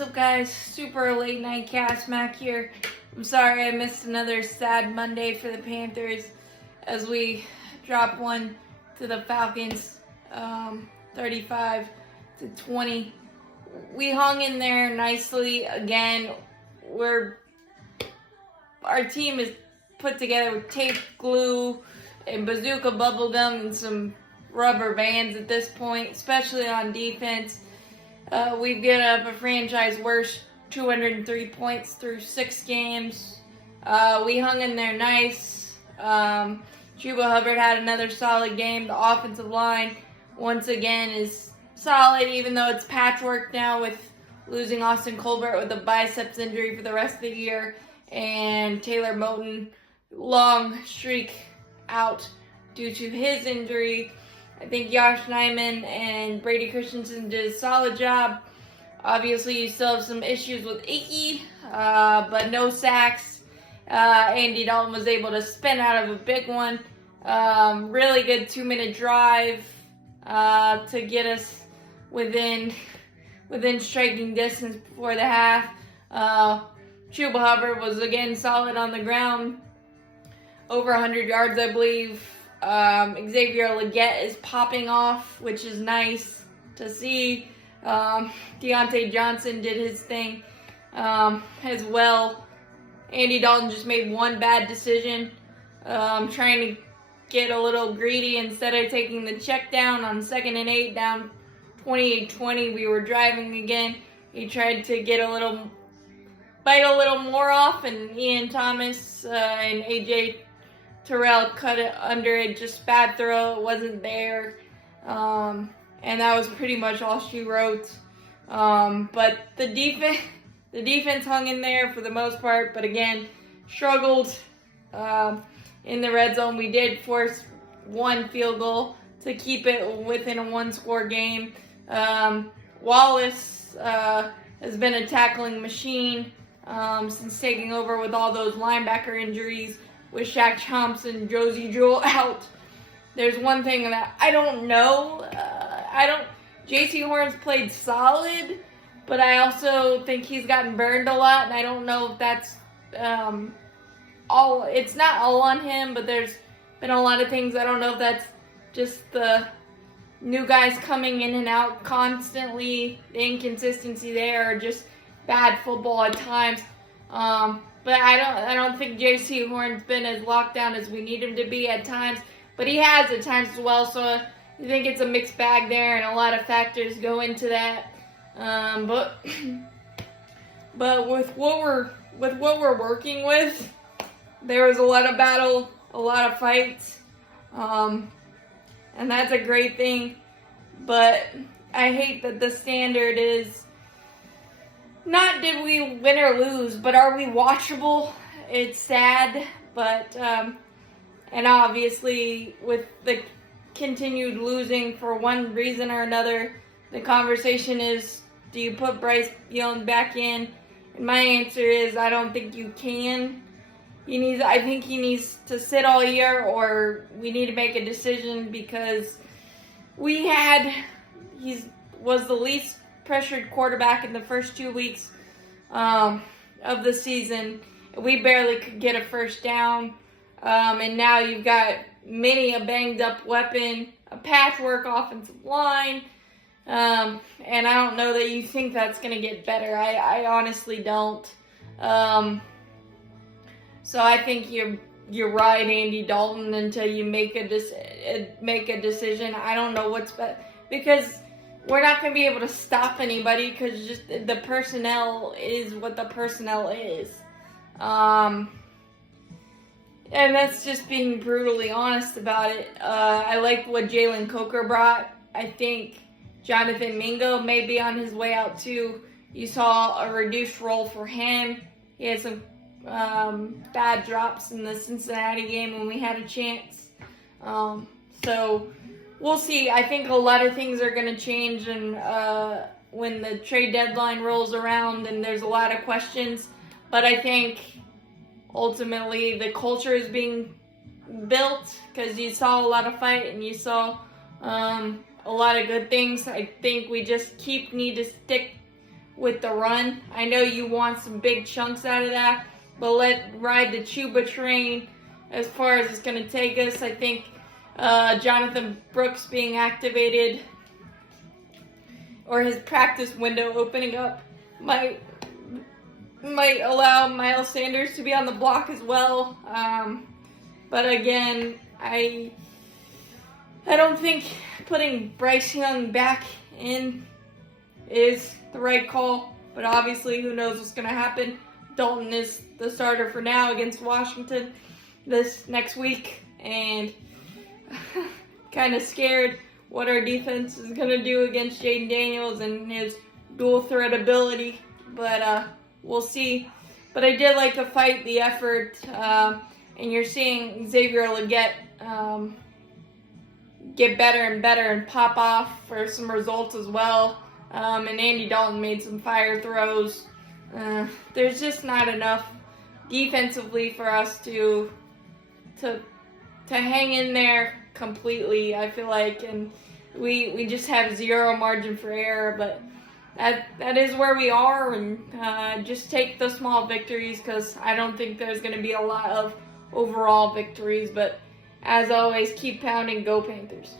what's up guys? Super late night cast, Mac here. I'm sorry I missed another sad Monday for the Panthers as we dropped one to the Falcons, 35-20. We hung in there nicely again. Our team is put together with tape, glue, and bazooka bubblegum and some rubber bands at this point, especially on defense. We've given up a franchise worst 203 points through 6 games. We hung in there nice. Chuba Hubbard had another solid game. The offensive line, once again, is solid, even though it's patchwork now with losing Austin Colbert with a biceps injury for the rest of the year, and Taylor Moton, long streak out due to his injury. I think Josh Nyman and Brady Christensen did a solid job. Obviously, you still have some issues with Icky, but no sacks. Andy Dalton was able to spin out of a big one. Really good 2-minute drive to get us within striking distance before the half. Chuba Hubbard was again solid on the ground, over 100 yards, I believe. Xavier Legette is popping off, which is nice to see. Deontay Johnson did his thing as well. Andy Dalton just made one bad decision, trying to get a little greedy. Instead of taking the check down on 2nd and 8, down 28-20, we were driving again. He tried to bite a little more off, and Ian Thomas and AJ Terrell cut it under it, just bad throw, it wasn't there. And that was pretty much all she wrote. But the defense hung in there for the most part, but again, struggled in the red zone. We did force one field goal to keep it within a 1-score game. Wallace has been a tackling machine since taking over with all those linebacker injuries, with Shaq Thompson, Josie Jewell out. There's one thing that I don't know. J.C. Horn's played solid, but I also think he's gotten burned a lot, and I don't know if that's all. It's not all on him, but there's been a lot of things. I don't know if that's just the new guys coming in and out constantly, the inconsistency there, or just bad football at times. But I don't think J.C. Horn's been as locked down as we need him to be at times. But he has at times as well, so I think it's a mixed bag there, and a lot of factors go into that. But with what we're working with, there was a lot of battle, a lot of fights, and that's a great thing. But I hate that the standard is not did we win or lose, but are we watchable? It's sad, but and obviously with the continued losing for one reason or another, the conversation is, do you put Bryce Young back in? And my answer is, I don't think you can. I think he needs to sit all year, or we need to make a decision, because he was the least pressured quarterback in the first 2 weeks of the season. We barely could get a first down, and now you've got many a banged up weapon, a patchwork offensive line, and I don't know that you think that's going to get better. I honestly don't. So I think you're right, Andy Dalton, until you make a decision. I don't know what's better, because we're not going to be able to stop anybody, because just the personnel is what the personnel is. And that's just being brutally honest about it. I liked what Jalen Coker brought. I think Jonathan Mingo may be on his way out too. You saw a reduced role for him. He had some bad drops in the Cincinnati game when we had a chance. So we'll see. I think a lot of things are going to change, and when the trade deadline rolls around, and there's a lot of questions. But I think ultimately the culture is being built, because you saw a lot of fight and you saw a lot of good things. I think we just need to stick with the run. I know you want some big chunks out of that, but ride the Chuba train as far as it's going to take us. I think Jonathan Brooks being activated or his practice window opening up might allow Miles Sanders to be on the block as well. But again, I don't think putting Bryce Young back in is the right call. But obviously, who knows what's going to happen. Dalton is the starter for now against Washington this next week. And kind of scared what our defense is going to do against Jaden Daniels and his dual threat ability. But we'll see. But I did like to fight the effort. And you're seeing Xavier Legette get better and better and pop off for some results as well. And Andy Dalton made some fire throws. There's just not enough defensively for us to hang in there completely, I feel like, and we just have zero margin for error. But that is where we are, and just take the small victories, because I don't think there's going to be a lot of overall victories. But as always, keep pounding, go Panthers.